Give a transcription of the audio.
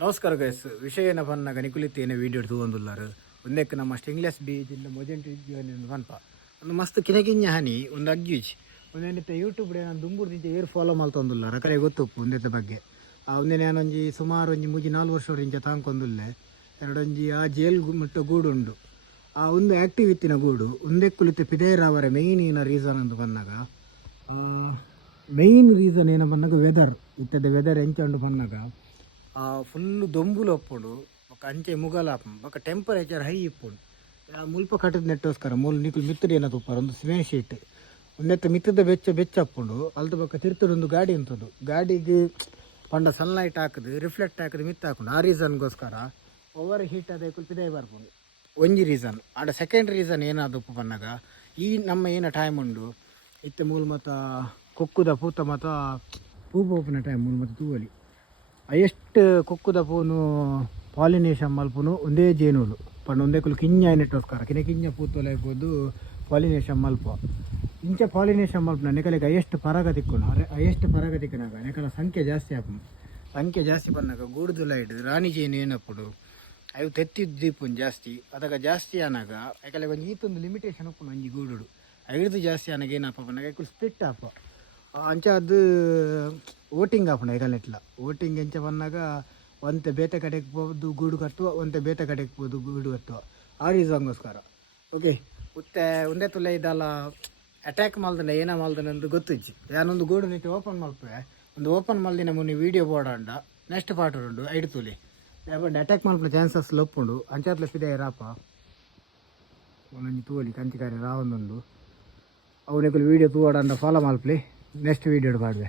ನಮಸ್ಕಾರ ಗೈಸ್, ವಿಷಯನ ಪನ್ನಾಗ ನಿಕುಲಿತ್ತೇನೆ ವೀಡಿಯೋ ತಗೊಂಡುಲ್ಲಾರು ಒಂದಕ್ಕೆ ನಮ್ಮ ಸ್ಟಿಂಗ್ಲೆಸ್ ಬೀಚಿಂದ ಮೊಜೆಂಟಿ ಪನ್ಪ ಒಂದು ಮಸ್ತ್ ಕಿನಕಿಂಜ ಹನಿ ಒಂದು ಅಗ್ಗಿಜ್ ಒಂದೇನಿತ್ತ ಯೂಟ್ಯೂಬ್ ನಾನು ದುಂಬೂರು ನಿಂಚೆ ಏರ್ ಫಾಲೋ ಮಾಡ್ತೊಂದುಲ್ಲಾರ ಕರೆ ಗೊತ್ತುಪ್ಪು ಒಂದೆತ್ತ ಬಗ್ಗೆ ಒಂದೇ ನಾನೊಂಜಿ ಸುಮಾರು ಒಂಜಿ 3-4 ವರ್ಷ ಇಂಚ ತಾಂಕೊಂದುಲ್ಲೆ ಎರಡೊಂಜಿ ಆ ಜೇಲ್ ಮುಟ್ಟ ಗೂಡು ಉಂಡು ಆ ಒಂದು ಆ್ಯಕ್ಟಿವ್ ಇತ್ತಿನ ಗೂಡು ಒಂದೇ ಕುಲಿತ ಪಿದೇರಾವರ ಮೇಯ್ನ್ ಏನ ರೀಸನ್ ಅಂತ ಬಂದಾಗ ಮೇಯ್ನ್ ರೀಸನ್ ಏನ ಬಂದಾಗ ವೆದರ್ ಇತ್ತದ ವೆದರ್ ಎಂಚಂಡು ಬಂದಾಗ ಫುಲ್ಲು ದೊಂಬುಲು ಒಪ್ಪುಂಡು ఒక ಅಂಚೆ ಮುಗಲಾಪಂ ಬೊಕ ಟೆಂಪರೇಚರ್ ಹೈ ಇಪ್ಪುಂಡು ಮುಲ್ಪ ಕಟ್ಟದ ನೆಟ್ಟೋಸ್ಕರ ಮೂಲು ನಿಕುಲು ಮಿತ್ತುಡು ಏನ ತುಪ್ಪಾರ ಒಂದು ಸಿಮೆಂಟ್ ಶೀಟ್ ಒಂದೆತ್ತ ಮಿತ್ತದ ಬೆಚ್ಚ ಅಪ್ಪುಂಡು ಅಲ್ದ ಬೊಕ ತಿರ್ತದೊಂದು ಗಾಡಿ ಉಂಟದು ಗಾಡಿಗೆ ಪಂಡ ಸನ್ಲೈಟ್ ಹಾಕದು ರಿಫ್ಲೆಕ್ಟ್ ಹಾಕದು ಮಿತ್ತು ಹಾಕೊಂಡು ಆ ರೀಸನ್ಗೋಸ್ಕರ ಓವರ್ ಹೀಟ್ ಅದೇ ಕುಲ್ಪಿದೇ ಬರ್ಬೋದು ಒಂಜಿ ರೀಸನ್ ಆಂಡ ಸೆಕೆಂಡ್ ರೀಸನ್ ಏನಾದಪ್ಪ ಬಂದಾಗ ಈ ನಮ್ಮ ಏನ ಟೈಮ್ ಉಂಡು ಇತ್ತೆ ಮೂಲ ಮತ್ತು ಕೊಕ್ಕುದ ಪೂತ ಮತ್ತು ಪೂಪೋಪಿನ ಟೈಮ್ ಮೂಲ ಮತ್ತು ತೂವಲಿ ಎಷ್ಟು ಕೊಕ್ಕುದ ಪೂನು ಪಾಲಿನೇಷನ್ ಮಲ್ಪುನು ಒಂದೇ ಜೇನುಲು ಪಂಡ ಒಂದೇ ಕುಲು ಕಿಂಜ ನೆಟ್ಟೋಸ್ಕರ ಕಿಂಜ ಪೂತೋಲ ಆಗ್ಬೋದು ಪಾಲಿನೇಷನ್ ಮಲ್ಪ ಇಂಚ ಪಾಲಿನೇಷನ್ ಮಲ್ಪನ ನೆಕಲಿಗೆ ಎಷ್ಟು ಪರಾಗ ತಿಕ್ಕುನು ಎಷ್ಟು ಪರಾಗ ತಿಕ್ಕನಾಗ ನೆಕಲ ಸಂಖ್ಯೆ ಜಾಸ್ತಿ ಆಪುನು ಸಂಖ್ಯೆ ಜಾಸ್ತಿ ಬಂದಾಗ ಗೂಡುದುಲ ಹಿಡಿದು ರಾಣಿ ಜೇನು ಏನಪ್ಪುಡು ಅವು ತೆತ್ತಿದ್ದೀಪುನು ಜಾಸ್ತಿ ಅದಾಗ ಜಾಸ್ತಿ ಆನಾಗ ಯಾಕಂದ್ರೆ ಒಂದು ಈತೊಂದು ಲಿಮಿಟೇಷನ್ ಉಪ್ಪುನು ಒಂಜಿ ಗೂಡುಡು ಐದು ಜಾಸ್ತಿ ಆನಾಗ ಏನಪ್ಪ ಬಂದಾಗ ಸ್ಪ್ಲಿಟ್ ಆಪ ಅಂಚ ಅದು ವೋಟಿಂಗ್ ಆಪುಂಡು ಐಕಲ್ನೆಟ್ಲ ವೋಟಿಂಗ್ ಎಂಚ ಬಂದಾಗ ಒಂತೆ ಬೇತೆ ಕಡೆಗೆ ಹೋದು ಗೂಡು ಕಟ್ಟುವ ಒಂತೆ ಬೇತೆ ಕಡೆಗೆ ಹೋದು ಗೂಡು ಕಟ್ಟುವ ಆ ರೀಸನ್ಗೋಸ್ಕರ ಓಕೆ ಮತ್ತೆ ಒಂದೇ ತುಲೆ ಇದಲ್ಲ ಅಟ್ಯಾಕ್ ಮಾಡ್ದಲ್ಲ ಏನೋ ಮಾಡ್ದಲ್ಲ ಅಂತ ಗೊತ್ತಿಜ್ಜಿ ನಾನೊಂದು ಗೂಡು ನಿಟ್ಟು ಓಪನ್ ಮಲ್ಪೆ ಒಂದು ಓಪನ್ ಮಲ್ದಿನ ಮುನ್ನೆ ವೀಡಿಯೋ ಬೋರ್ಡ್ ನೆಕ್ಸ್ಟ್ ಪಾರ್ಟ್ ಉಂಡು 5 ತುಲೆ ಯಾಕಂದ್ರೆ ಅಟ್ಯಾಕ್ ಮಲ್ಪನ ಚಾನ್ಸಸ್ ಲೊಪ್ಪುಂಡು ಅಂಚಾತ್ಲ ಫಿದೆ ರಾಪ ಒಂದೊಂದು ತೂವಲಿ ಕಂಚಿಕಾರಿ ರಾವೊಂದೊಂದು ಅವನಿಗೆ ವೀಡಿಯೋ ತೂವಾಡ ಫಾಲೋ ಮಲ್ಪಲಿ ನೆಕ್ಸ್ಟ್ ವೀಡಿಯೋ ಮಾಡಿದೆ.